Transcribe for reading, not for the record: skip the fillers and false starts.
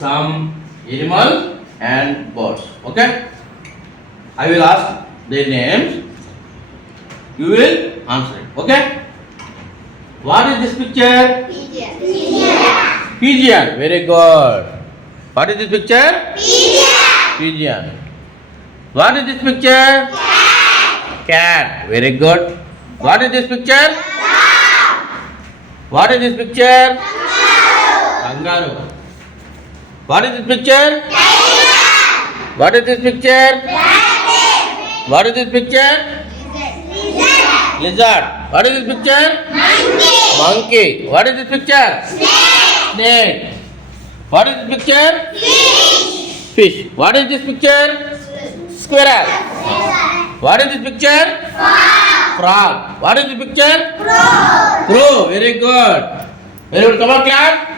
some animals and birds. Okay? I will ask their names. You will answer it. Okay? What is this picture? Pigeon. Very good. What is this picture? Pigeon. What is this picture? Cat. Very good. What is this picture? What is this picture? Kangaroo. What is this picture? What is this picture? What is this picture? Lizard. What is this picture? Monkey. What is this picture? Snake. What is this picture? Fish. What is this picture? Squirrel. What is this picture? Frog. What is this picture? Crow. Very good. Very good. Come on, clap.